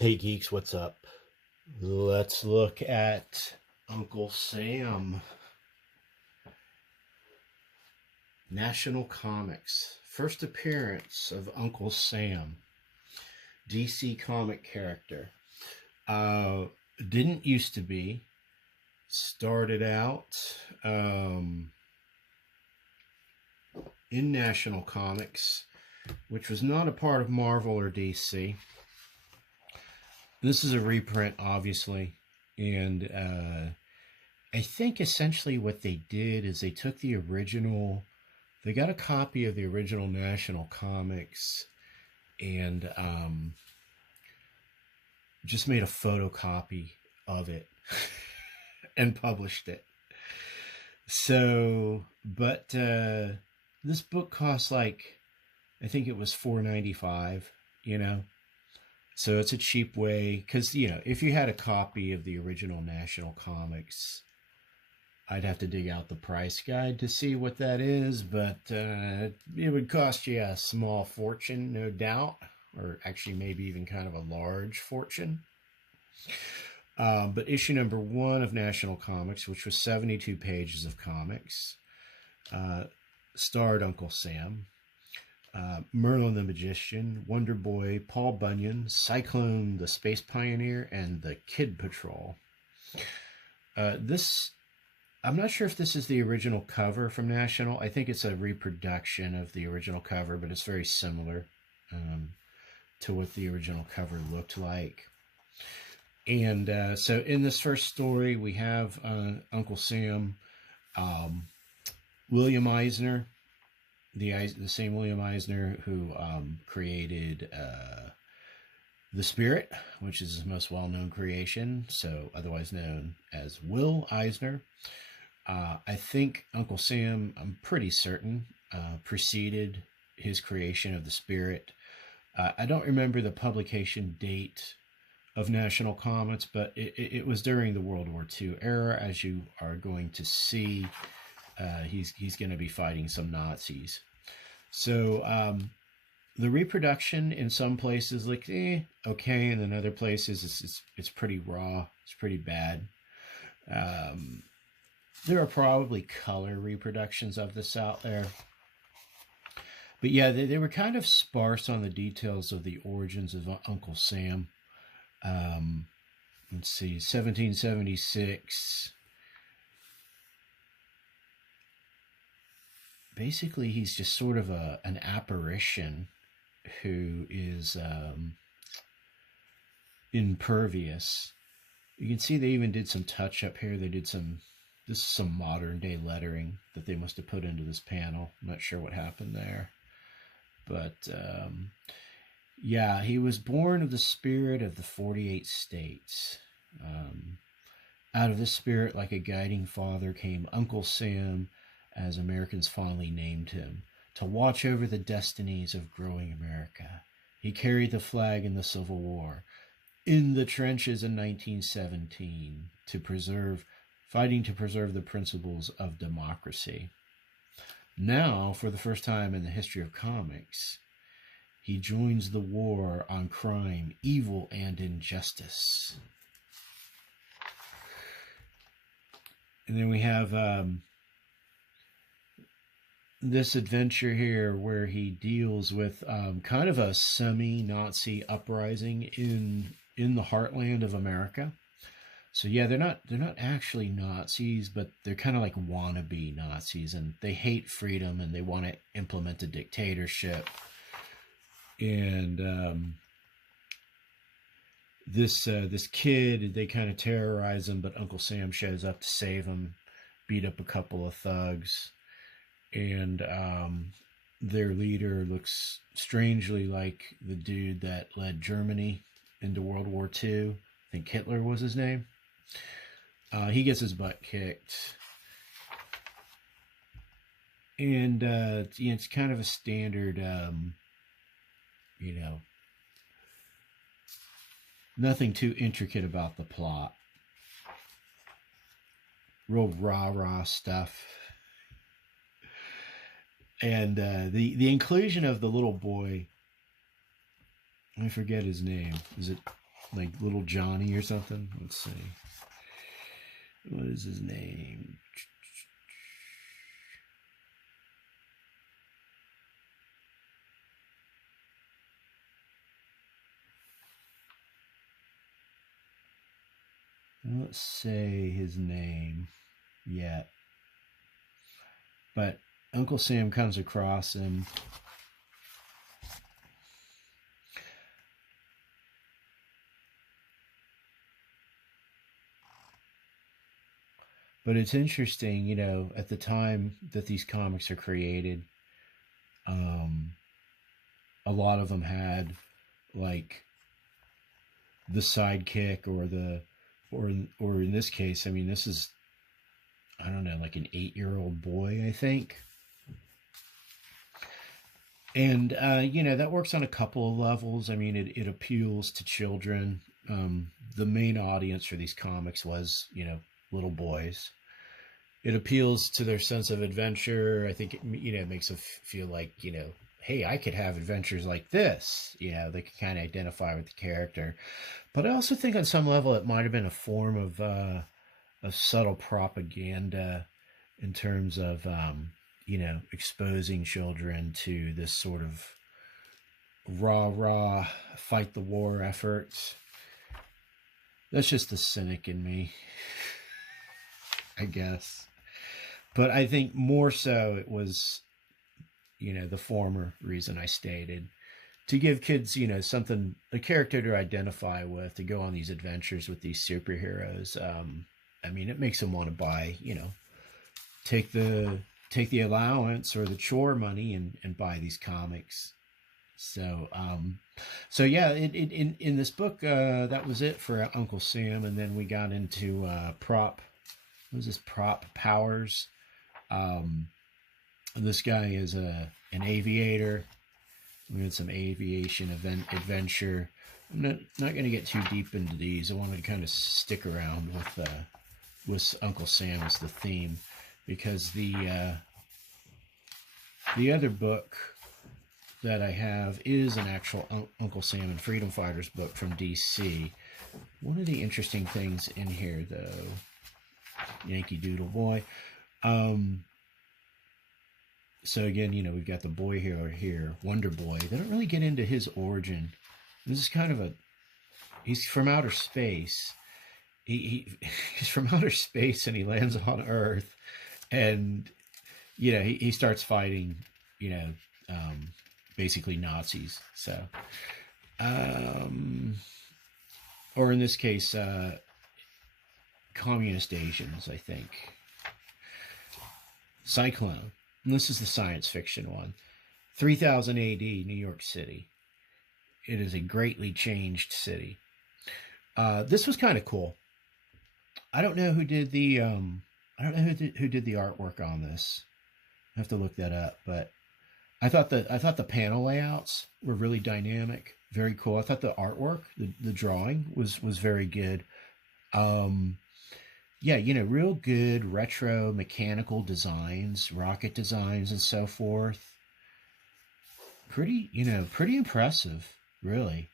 Hey geeks, what's up? Let's look at Uncle Sam. National Comics. First appearance of Uncle Sam. DC comic character. Didn't used to be. Started out in National Comics, which was not a part of Marvel or DC. This is a reprint, obviously, and I think essentially what they did is they took the original, they got a copy of the original National Comics and just made a photocopy of it and published it. So, but this book cost like, I think it was $4.95, you know. So it's a cheap way, because, you know, if you had a copy of the original National Comics, I'd have to dig out the price guide to see what that is, but it would cost you a small fortune, no doubt, or actually maybe even kind of a large fortune. But issue number 1 of National Comics, which was 72 pages of comics, starred Uncle Sam. Merlin the Magician, Wonder Boy, Paul Bunyan, Cyclone the Space Pioneer, and the Kid Patrol. I'm not sure if this is the original cover from National. I think it's a reproduction of the original cover, but it's very similar to what the original cover looked like. And so in this first story, we have Uncle Sam, William Eisner, the same William Eisner who created The Spirit, which is his most well-known creation, so otherwise known as Will Eisner. I think Uncle Sam, I'm pretty certain, preceded his creation of The Spirit. I don't remember the publication date of National Comics, but it was during the World War II era, as you are going to see. He's going to be fighting some Nazis. So the reproduction in some places like okay, and in other places it's pretty raw. It's pretty bad. There are probably color reproductions of this out there. But yeah, they were kind of sparse on the details of the origins of Uncle Sam. Let's see, 1776. Basically, he's just sort of an apparition who is impervious. You can see they even did some touch up here. They did this is some modern day lettering that they must have put into this panel. I'm not sure what happened there. But yeah, he was born of the spirit of the 48 states. Out of this spirit, like a guiding father, came Uncle Sam, as Americans fondly named him, to watch over the destinies of growing America. He carried the flag in the Civil War, in the trenches in 1917, fighting to preserve the principles of democracy. Now, for the first time in the history of comics, he joins the war on crime, evil, and injustice. And then we have this adventure here where he deals with kind of a semi-Nazi uprising in the heartland of America. So yeah, they're not actually Nazis, but they're kind of like wannabe Nazis, and they hate freedom and they want to implement a dictatorship. And this kid, they kind of terrorize him, but Uncle Sam shows up to save him, beat up a couple of thugs. And their leader looks strangely like the dude that led Germany into World War II. I think Hitler was his name. He gets his butt kicked. And it's kind of a standard, nothing too intricate about the plot. Real rah-rah stuff. And the inclusion of the little boy, I forget his name. Is it like Little Johnny or something. Let's see. What is his name? Let's say his name yet. But Uncle Sam comes across him. But it's interesting, you know, at the time that these comics are created, a lot of them had like the sidekick or the or in this case, I mean, this is, I don't know, like an 8-year-old boy, I think. And you know, that works on a couple of levels. I mean, it appeals to children. The main audience for these comics was, you know, little boys. It appeals to their sense of adventure. I think it, you know, makes them feel like, you know, hey, I could have adventures like this. You know, they can kind of identify with the character. But I also think on some level it might have been a form of subtle propaganda in terms of, you know, exposing children to this sort of rah, fight the war efforts. That's just the cynic in me, I guess. But I think more so it was, you know, the former reason I stated. To give kids, you know, something, a character to identify with, to go on these adventures with these superheroes. I mean, it makes them want to buy, you know, take the allowance or the chore money and buy these comics. So, so yeah, in this book, that was it for Uncle Sam. And then we got into, what was this, Prop Powers. This guy is an aviator. We had some aviation adventure. I'm not going to get too deep into these. I wanted to kind of stick around with Uncle Sam as the theme, because the other book that I have is an actual Uncle Sam and Freedom Fighters book from DC. One of the interesting things in here, though, Yankee Doodle Boy. So again, you know, we've got the boy hero here, Wonder Boy. They don't really get into his origin. This is kind of he's from outer space. He's from outer space and he lands on Earth, and you know, he starts fighting, you know, basically Nazis. So, or in this case, communist Asians, I think. Cyclone. And this is the science fiction one. 3000 AD, New York City. It is a greatly changed city. This was kind of cool. I don't know who did the who did the artwork on this. I have to look that up, but I thought the panel layouts were really dynamic, very cool. I thought the artwork, the drawing was very good. Yeah, you know, real good retro mechanical designs, rocket designs and so forth. Pretty, you know, pretty impressive, really.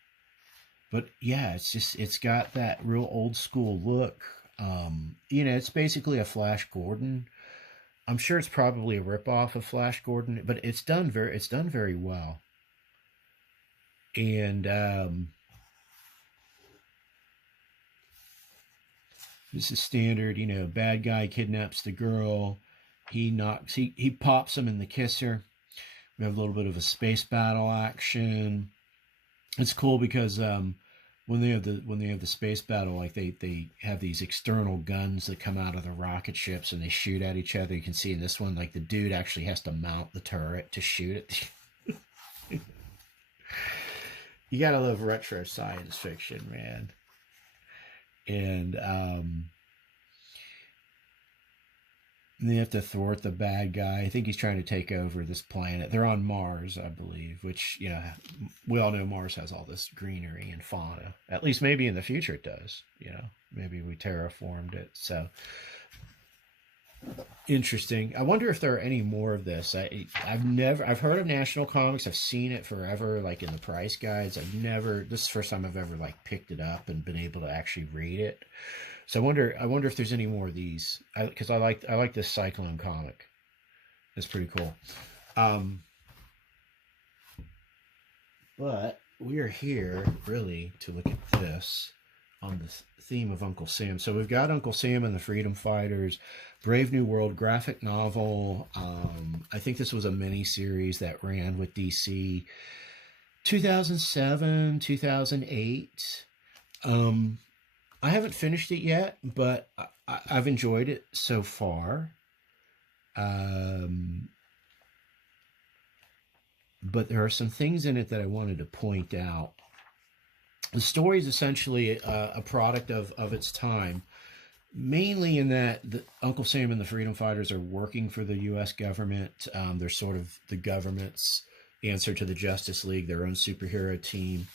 But yeah, it's got that real old school look. You know, it's basically a Flash Gordon. I'm sure it's probably a ripoff of Flash Gordon, but it's done very well. And this is standard, you know, bad guy kidnaps the girl. He pops him in the kisser. We have a little bit of a space battle action. It's cool because when they have the space battle, like they have these external guns that come out of the rocket ships and they shoot at each other. You can see in this one, like the dude actually has to mount the turret to shoot it. You gotta love retro science fiction, man. And they have to thwart the bad guy. I think he's trying to take over this planet. They're on Mars, I believe, which, you know, we all know Mars has all this greenery and fauna. At least maybe in the future it does, you know. Maybe we terraformed it. So Interesting. I wonder if there are any more of this. I've heard of National Comics. I've seen it forever, like in the price guides. This is the first time I've ever like picked it up and been able to actually read it. So I wonder if there's any more of these. Because I like this Cyclone comic. It's pretty cool. Um, but we are here really to look at this on the theme of Uncle Sam. So we've got Uncle Sam and the Freedom Fighters, Brave New World graphic novel. I think this was a mini series that ran with DC 2007, 2008. I haven't finished it yet, but I've enjoyed it so far. But there are some things in it that I wanted to point out. The story is essentially a product of its time, mainly in that Uncle Sam and the Freedom Fighters are working for the U.S. government. They're sort of the government's answer to the Justice League, their own superhero team.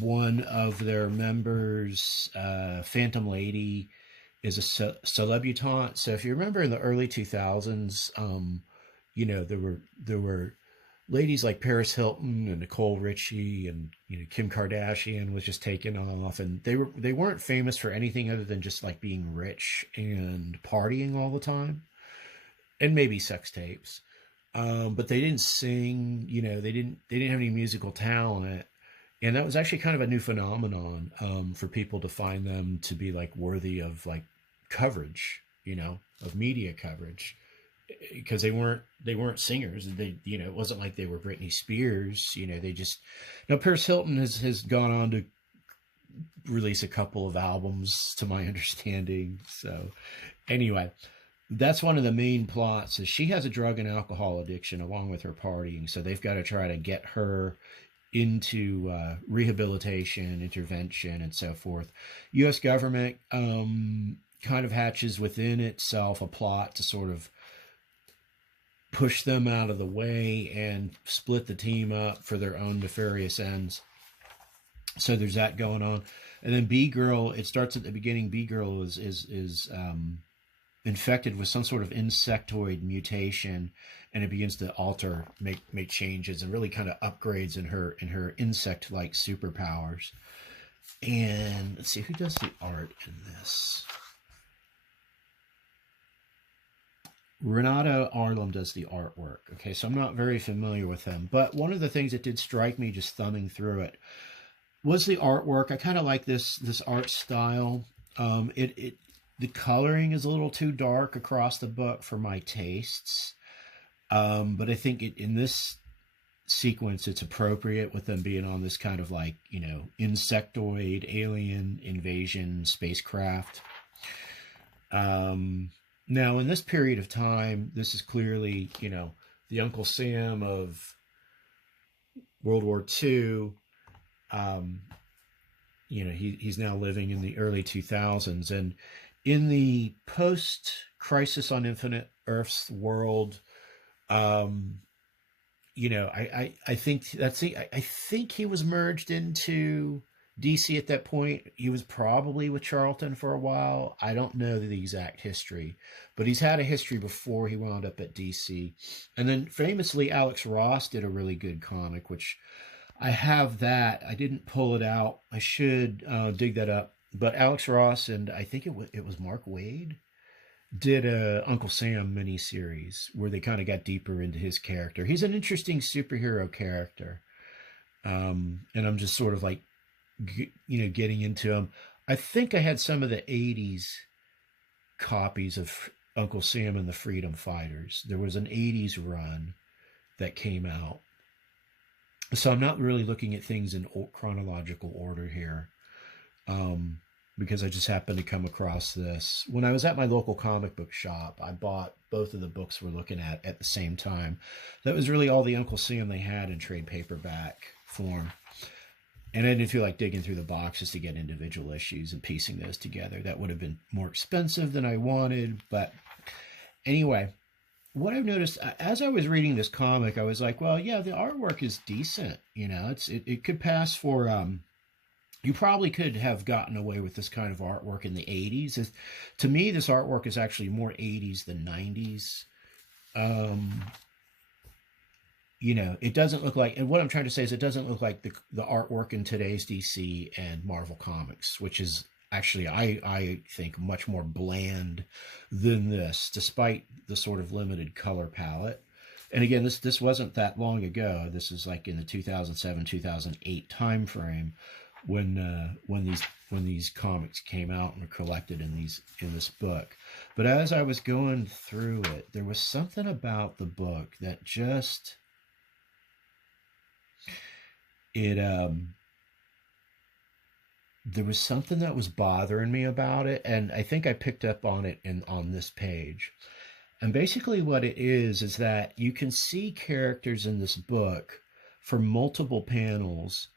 One of their members, Phantom Lady, is a celebutante. So if you remember in the early 2000s, there were ladies like Paris Hilton and Nicole Richie, and Kim Kardashian was just taken off, and they weren't famous for anything other than just like being rich and partying all the time, and maybe sex tapes. But they didn't sing, they didn't have any musical talent. And that was actually kind of a new phenomenon, for people to find them to be like worthy of like coverage, of media coverage, because they weren't singers. It wasn't like they were Britney Spears. They just, now Paris Hilton has gone on to release a couple of albums, to my understanding. So anyway, that's one of the main plots, is she has a drug and alcohol addiction along with her partying. So they've got to try to get her into rehabilitation, intervention, and so forth. U.S. government kind of hatches within itself a plot to sort of push them out of the way and split the team up for their own nefarious ends. So there's that going on. And then B-Girl, it starts at the beginning. B-Girl is infected with some sort of insectoid mutation, and it begins to make changes, and really kind of upgrades in her insect-like superpowers. And let's see, who does the art in this? Renato Arlem does the artwork. Okay, so I'm not very familiar with him, but one of the things that did strike me just thumbing through it was the artwork. I kind of like this art style. The coloring is a little too dark across the book for my tastes, but I think in this sequence it's appropriate, with them being on this kind of like insectoid alien invasion spacecraft. Now, in this period of time, this is clearly, the Uncle Sam of World War II. He's now living in the early 2000s. And in the post-Crisis on Infinite Earths world, I think he was merged into DC at that point. He was probably with Charlton for a while. I don't know the exact history, but he's had a history before he wound up at DC. And then famously, Alex Ross did a really good comic, which I have that. I didn't pull it out. I should dig that up. But Alex Ross and I think it was Mark Waid did a Uncle Sam miniseries where they kind of got deeper into his character. He's an interesting superhero character. And I'm just sort of like, getting into him. I think I had some of the 80s copies of Uncle Sam and the Freedom Fighters. There was an 80s run that came out. So I'm not really looking at things in chronological order here, because I just happened to come across this. When I was at my local comic book shop, I bought both of the books we're looking at the same time. That was really all the Uncle Sam they had in trade paperback form. And I didn't feel like digging through the boxes to get individual issues and piecing those together. That would have been more expensive than I wanted. But anyway, what I've noticed as I was reading this comic, I was like, well, yeah, the artwork is decent. It could pass for you probably could have gotten away with this kind of artwork in the 80s. To me, this artwork is actually more 80s than 90s. Um, it doesn't look like, and what I'm trying to say is it doesn't look like the artwork in today's DC and Marvel Comics, which is actually, I think, much more bland than this, despite the sort of limited color palette. And again, this wasn't that long ago. This is like in the 2007 2008 time frame when these comics came out and were collected in this book. But as I was going through it, there was something about the book that just there was something that was bothering me about it, and I think I picked up on it on this page. And basically what it is that you can see characters in this book for multiple panels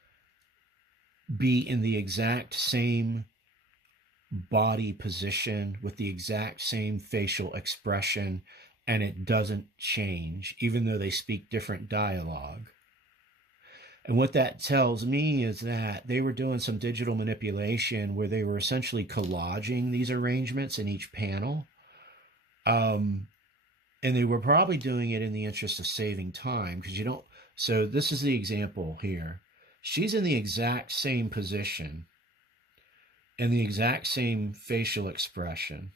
be in the exact same body position with the exact same facial expression, and it doesn't change, even though they speak different dialogue. And what that tells me is that they were doing some digital manipulation where they were essentially collaging these arrangements in each panel. And they were probably doing it in the interest of saving time, because you don't. So this is the example here. She's in the exact same position and the exact same facial expression.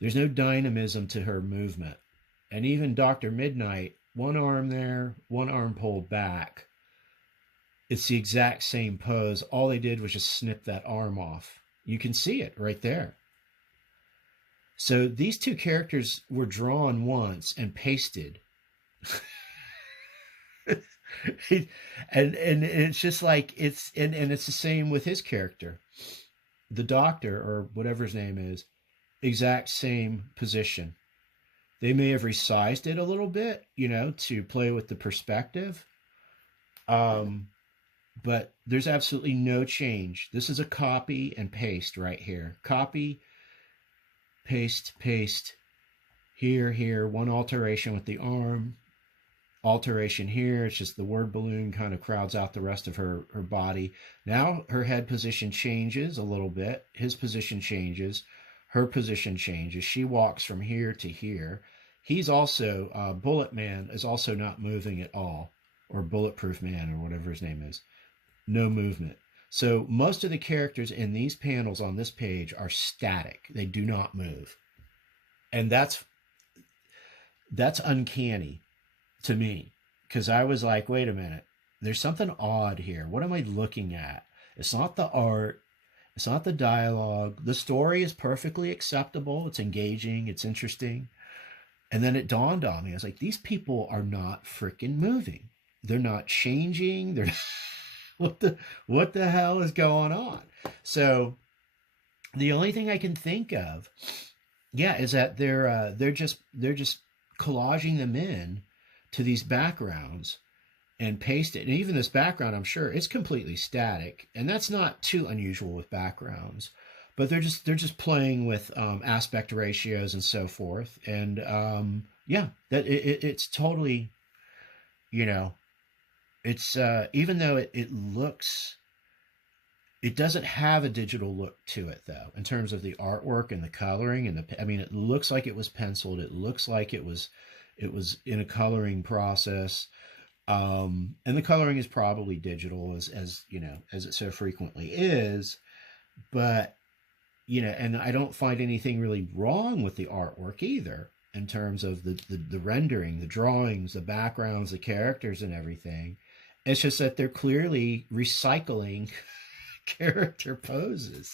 There's no dynamism to her movement. And even Dr. Midnight, one arm there, one arm pulled back. It's the exact same pose. All they did was just snip that arm off. You can see it right there. So these two characters were drawn once and pasted. and it's just like it's the same with his character. The doctor, or whatever his name is, exact same position. They may have resized it a little bit, to play with the perspective. But there's absolutely no change. This is a copy and paste right here. Copy, paste, paste. Here, one alteration with the arm. Alteration here. It's just the word balloon kind of crowds out the rest of her body. Now her head position changes a little bit. His position changes. Her position changes. She walks from here to here. He's also, Bullet Man is also not moving at all. Or Bulletproof Man, or whatever his name is. No movement. So most of the characters in these panels on this page are static. They do not move. And that's uncanny to me, because I was like, wait a minute, there's something odd here. What am I looking at? It's not the art. It's not the dialogue. The story is perfectly acceptable. It's engaging. It's interesting. And then it dawned on me. I was like, these people are not freaking moving. They're not changing. They're what the hell is going on? So the only thing I can think of, is that they're just collaging them in to these backgrounds and paste it. And even this background, I'm sure it's completely static, and that's not too unusual with backgrounds. But they're just playing with aspect ratios and so forth. And that it's totally, it's even though it looks, it doesn't have a digital look to it though, in terms of the artwork and the coloring and it looks like it was penciled. It looks like it was in a coloring process. And the coloring is probably digital as it so frequently is, but and I don't find anything really wrong with the artwork either, in terms of the rendering, the drawings, the backgrounds, the characters and everything. It's just that they're clearly recycling character poses.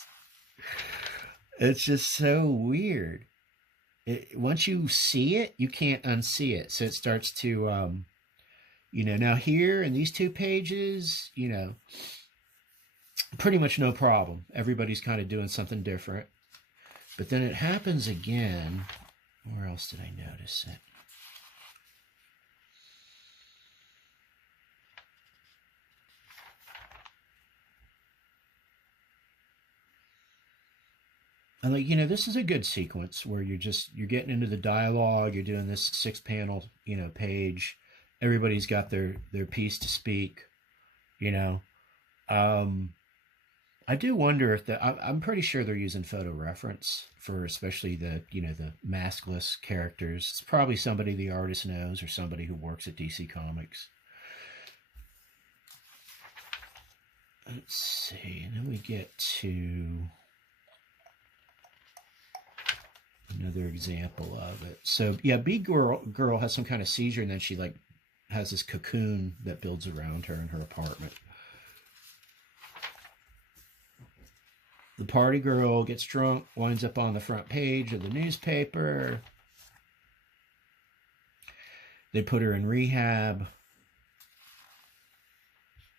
It's just so weird. Once you see it, you can't unsee it. So it starts to, now here in these two pages, pretty much no problem. Everybody's kind of doing something different. But then it happens again. Where else did I notice it? And this is a good sequence where you're getting into the dialogue. You're doing this 6-panel, page. Everybody's got their piece to speak, I do wonder if I'm pretty sure they're using photo reference for especially the the maskless characters. It's probably somebody the artist knows or somebody who works at DC Comics. Let's see, and then we get to another example of it. So yeah, Bee Girl has some kind of seizure, and then she like has this cocoon that builds around her in her apartment. The party girl gets drunk, winds up on the front page of the newspaper. They put her in rehab.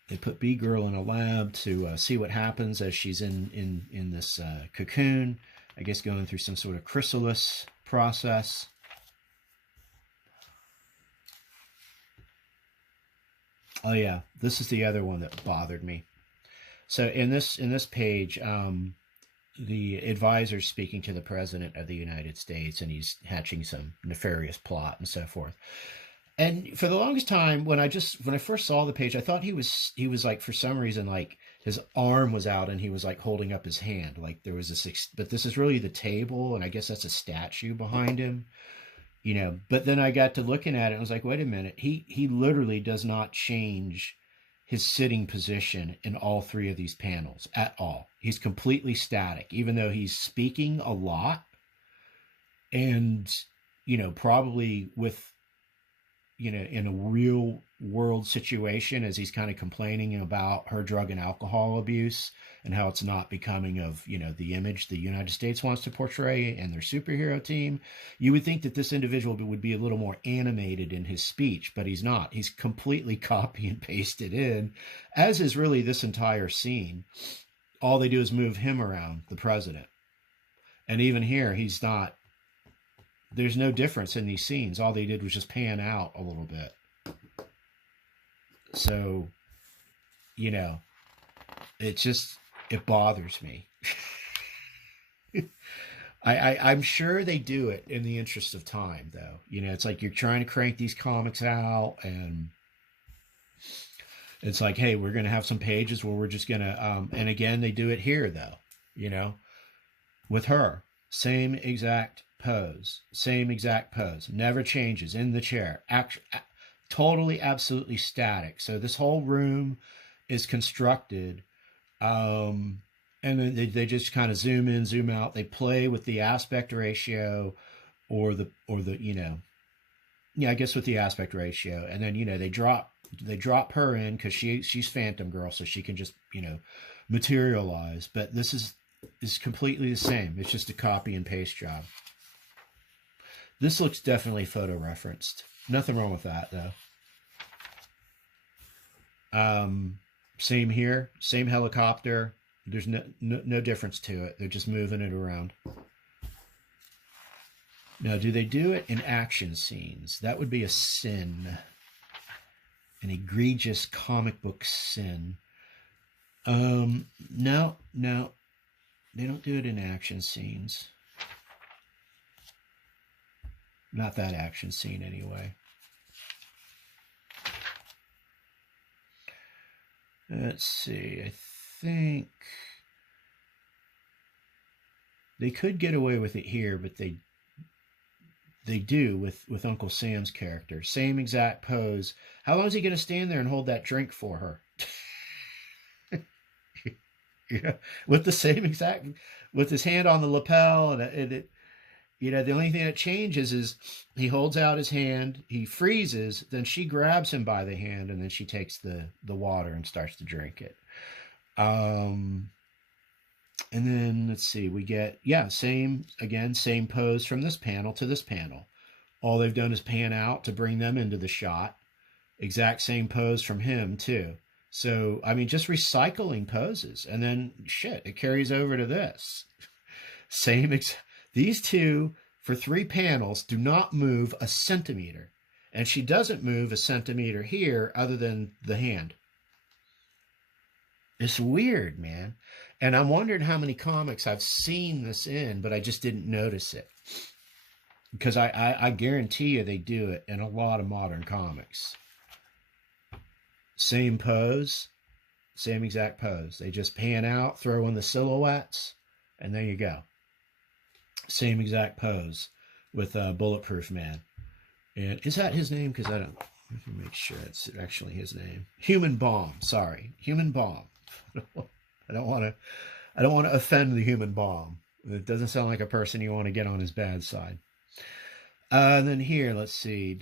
They put Bee Girl in a lab to see what happens as she's in this cocoon. I guess going through some sort of chrysalis process. Oh yeah, this is the other one that bothered me. So in this page, the advisor's speaking to the president of the United States, and he's hatching some nefarious plot and so forth. And for the longest time, when I first saw the page, I thought he was like, for some reason, like his arm was out and he was like holding up his hand, like there was this. But this is really the table, and I guess that's a statue behind him, But then I got to looking at it, and I was like, wait a minute, he literally does not change his sitting position in all three of these panels at all. He's completely static, even though he's speaking a lot, and probably with in a real world situation, as he's kind of complaining about her drug and alcohol abuse and how it's not becoming of, the image the United States wants to portray and their superhero team. You would think that this individual would be a little more animated in his speech, but he's not. He's completely copy and pasted in, as is really this entire scene. All they do is move him around, the president. And even here, he's not. There's no difference in these scenes. All they did was just pan out a little bit. So, it bothers me. I'm sure they do it in the interest of time, though. It's like you're trying to crank these comics out, and it's like, hey, we're going to have some pages where we're just going to, and again, they do it here, though, with her. Same exact pose, never changes in the chair, totally, absolutely static. So this whole room is constructed, and then they just kind of zoom in, zoom out. They play with the aspect ratio, or the I guess with the aspect ratio, and then they drop her in because she's Phantom Girl, so she can just materialize. But this is completely the same. It's just a copy and paste job. This looks definitely photo referenced. Nothing wrong with that, though. Same here. Same helicopter. There's no difference to it. They're just moving it around. Now, do they do it in action scenes? That would be a sin. An egregious comic book sin. No. They don't do it in action scenes. Not that action scene, anyway. Let's see. I think they could get away with it here, but they do with Uncle Sam's character. Same exact pose. How long is he going to stand there and hold that drink for her? With the same exact, with his hand on the lapel, and it the only thing that changes is he holds out his hand, he freezes, then she grabs him by the hand, and then she takes the water and starts to drink it. And then let's see, we get same pose from this panel to this panel. All they've done is pan out to bring them into the shot. Exact same pose from him too. So, I mean, just recycling poses, and then it carries over to this. These two, for 3 panels, do not move a centimeter. And she doesn't move a centimeter here other than the hand. It's weird, man. And I'm wondering how many comics I've seen this in, but I just didn't notice it. Because I guarantee you they do it in a lot of modern comics. Same pose, Same exact pose. They just pan out, throw in the silhouettes, and there you go. Same exact pose with Bulletproof Man. And is that his name? Because I don't. Let me make sure it's actually his name. Human Bomb. Sorry, Human Bomb. I don't want to offend the Human Bomb. It doesn't sound like a person you want to get on his bad side. And then here, let's see.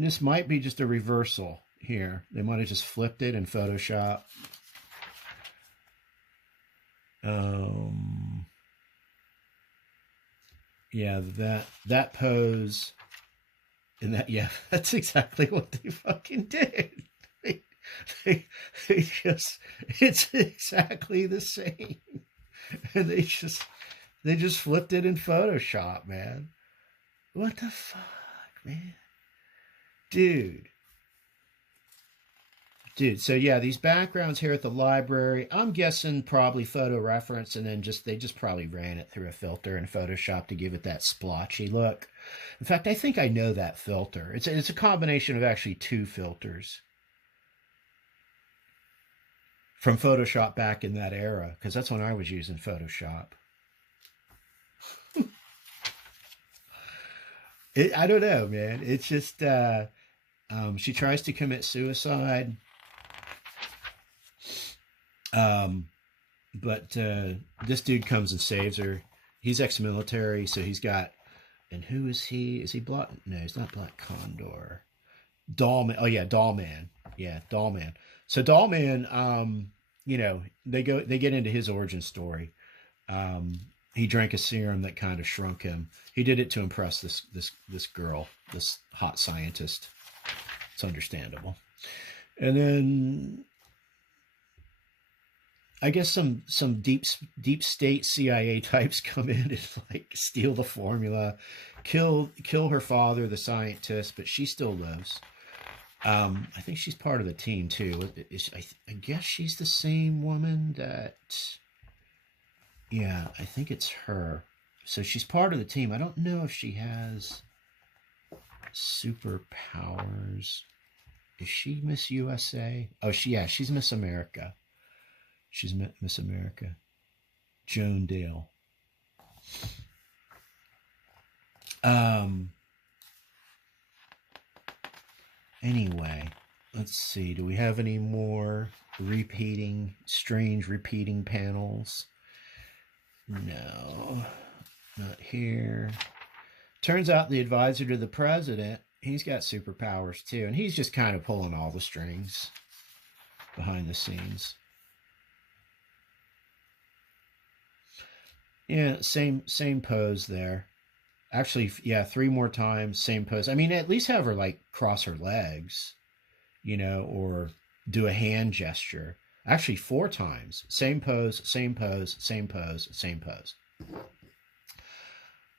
This might be just a reversal here. They might have just flipped it in Photoshop. Yeah, that pose and that, yeah, that's exactly what they fucking did. They just, it's exactly the same. And they just flipped it in Photoshop, man. What the fuck, man? Dude, so yeah, these backgrounds here at the library, I'm guessing probably photo reference, and then they just probably ran it through a filter in Photoshop to give it that splotchy look. In fact, I think I know that filter. It's a combination of actually two filters from Photoshop back in that era, because that's when I was using Photoshop. I don't know, man. It's just she tries to commit suicide. But this dude comes and saves her. He's ex-military, so he's got. And who is he? Is he Black? No, he's not Black Condor. Dollman. Oh yeah, Dollman. Yeah, Dollman. So Dollman, they get into his origin story. He drank a serum that kind of shrunk him. He did it to impress this girl, this hot scientist. It's understandable. And then I guess some deep state CIA types come in and like steal the formula, kill her father, the scientist, but she still lives. I think she's part of the team too. I guess she's the same woman that. Yeah, I think it's her. So she's part of the team. I don't know if she has superpowers. Is she Miss USA? Oh, she's Miss America. She's Miss America. Joan Dale. Anyway, let's see. Do we have any more strange repeating panels? No, not here. Turns out the advisor to the president, he's got superpowers too, and he's just kind of pulling all the strings behind the scenes. Yeah, same pose there. Actually, yeah, 3 more times, same pose. I mean, at least have her like cross her legs, or do a hand gesture. Actually, 4 times. Same pose, same pose, same pose, same pose.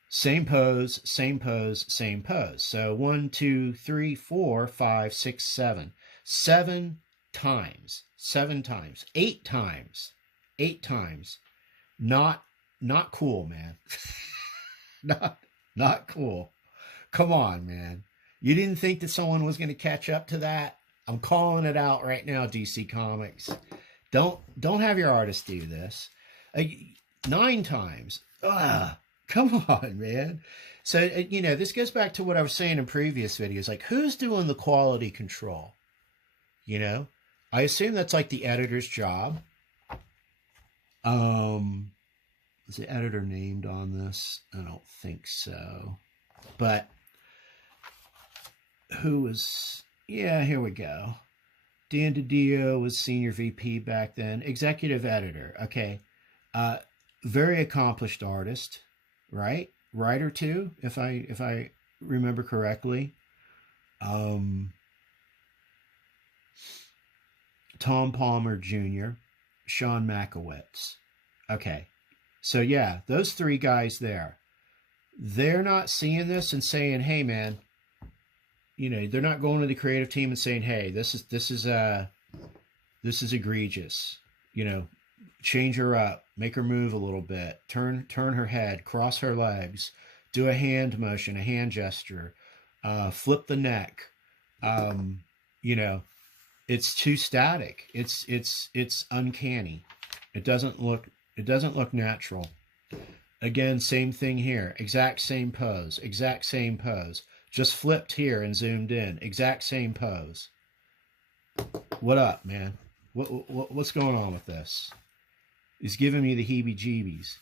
Same pose, same pose, same pose. So 1, 2, 3, 4, 5, 6, 7. 7 times. 7 times. 8 times. 8 times. Not cool, man. Not cool. Come on, man. You didn't think that someone was going to catch up to that? I'm calling it out right now, DC Comics. Don't have your artist do this. 9 times. Ugh, come on, man. So, this goes back to what I was saying in previous videos. Like, who's doing the quality control? I assume that's like the editor's job. Is the editor named on this? I don't think so. But who was... Yeah, here we go. Dan DiDio was senior VP back then. Executive editor. Okay. Very accomplished artist, right? Writer too, if I remember correctly. Tom Palmer Jr., Sean Makowitz. Okay. So yeah, those 3 guys there. They're not seeing this and saying, "Hey man," they're not going to the creative team and saying, "Hey, this is egregious. Change her up, make her move a little bit, turn her head, cross her legs, do a hand motion, a hand gesture, flip the neck, you know, it's too static. It's uncanny. It doesn't look natural. Again, same thing here. Exact same pose. Exact same pose. Just flipped here and zoomed in. Exact same pose. What up, man? What's going on with this? It's giving me the heebie-jeebies.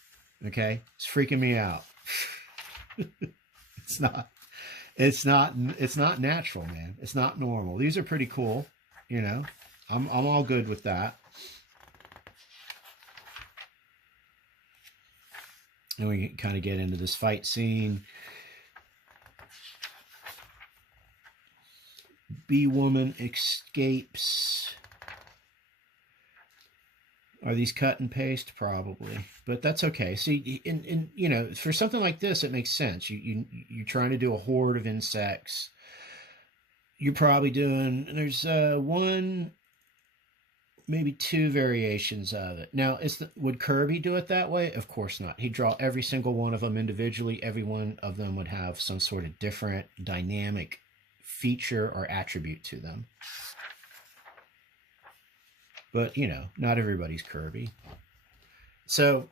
Okay? It's freaking me out. It's not natural, man. It's not normal. These are pretty cool, you know. I'm all good with that. And we kind of get into this fight scene. Bee-woman escapes. Are these cut and paste? Probably, but that's okay. See, in you know, for something like this, it makes sense. You're trying to do a horde of insects. You're probably doing. There's one, maybe two variations of it. Now, would Kirby do it that way? Of course not. He'd draw every single one of them individually. Every one of them would have some sort of different dynamic feature or attribute to them. But, you know, not everybody's Kirby. So,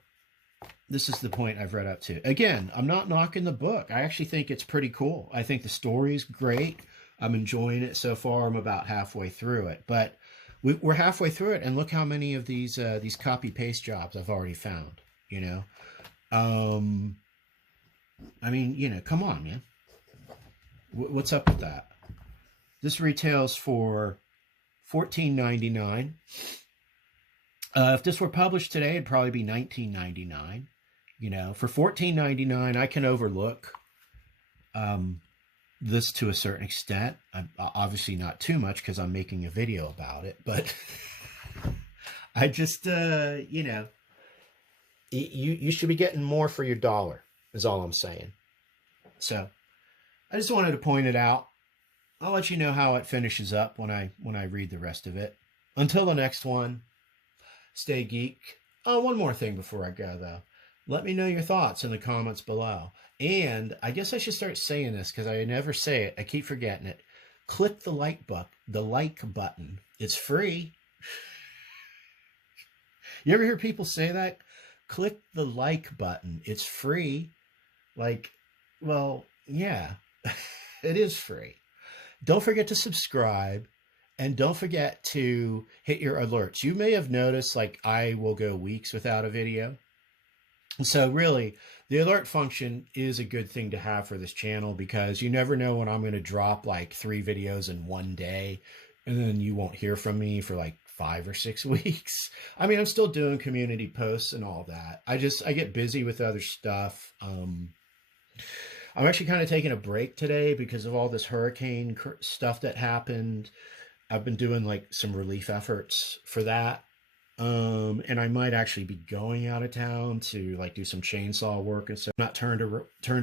this is the point I've read up to. Again, I'm not knocking the book. I actually think it's pretty cool. I think the story's great. I'm enjoying it so far. I'm about halfway through it. But we're halfway through it, and look how many of these copy-paste jobs I've already found, you know? I mean, you know, come on, man. What's up with that? This retails for $14.99. If this were published today, it'd probably be $19.99. You know, for $14.99, I can overlook this to a certain extent. Obviously not too much because I'm making a video about it, but I just, you know, you should be getting more for your dollar is all I'm saying. So I just wanted to point it out. I'll let you know how it finishes up when I read the rest of it. Until the next one, stay geek. Oh, one more thing before I go, though. Let me know your thoughts in the comments below. And I guess I should start saying this because I never say it. I keep forgetting it. Click the like button. It's free. You ever hear people say that? Click the like button. It's free. Like, well, yeah, it is free. Don't forget to subscribe, and don't forget to hit your alerts. You may have noticed, like, I will go weeks without a video. So really, the alert function is a good thing to have for this channel because you never know when I'm going to drop like 3 videos in one day, and then you won't hear from me for like 5 or 6 weeks. I mean, I'm still doing community posts and all that. I get busy with other stuff. I'm actually kind of taking a break today because of all this hurricane stuff that happened. I've been doing like some relief efforts for that. And I might actually be going out of town to like do some chainsaw work and stuff. I'm not turned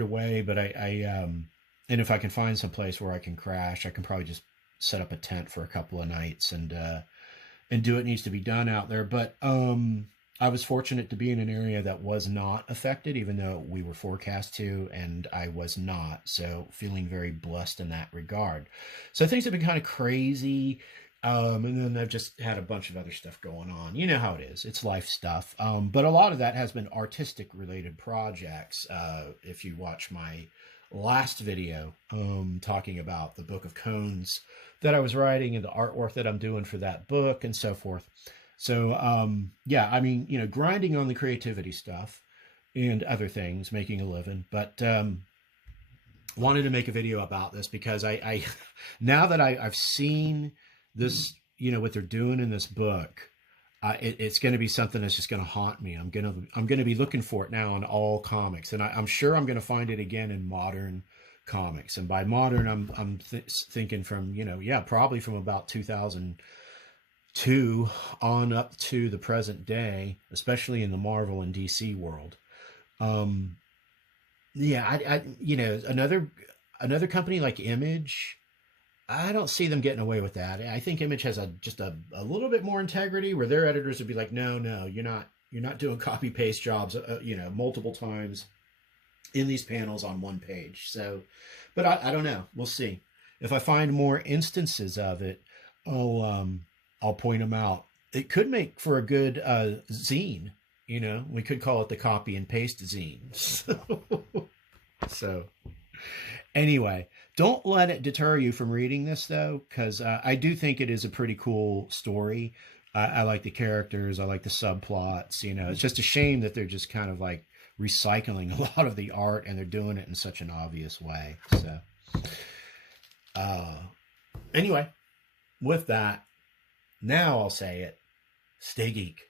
away, but and if I can find some place where I can crash, I can probably just set up a tent for a couple of nights and do what needs to be done out there. But I was fortunate to be in an area that was not affected, even though we were forecast to, and I was not. So feeling very blessed in that regard. So things have been kind of crazy. And then I've just had a bunch of other stuff going on. You know how it is. It's life stuff. But a lot of that has been artistic related projects. If you watch my last video talking about the book of cones that I was writing and the artwork that I'm doing for that book and so forth. So, yeah, I mean, you know, grinding on the creativity stuff and other things, making a living. But wanted to make a video about this because I now that I've seen this, you know, what they're doing in this book, it's going to be something that's just going to haunt me. I'm going to be looking for it now in all comics, and I'm sure I'm going to find it again in modern comics. And by modern, I'm thinking from, you know, yeah, probably from about 2002 on up to the present day, especially in the Marvel and DC world. Yeah, I you know, another company like Image, I don't see them getting away with that. I think Image has just a little bit more integrity, where their editors would be like, no, you're not doing copy paste jobs, you know, multiple times in these panels on one page. So, but I don't know. We'll see. If I find more instances of it, I'll point them out. It could make for a good zine. You know, we could call it the copy and paste zine. So anyway, don't let it deter you from reading this though, because I do think it is a pretty cool story. I like the characters. I like the subplots. You know, it's just a shame that they're just kind of like recycling a lot of the art, and they're doing it in such an obvious way. So, anyway, with that, now I'll say it. Stay geek.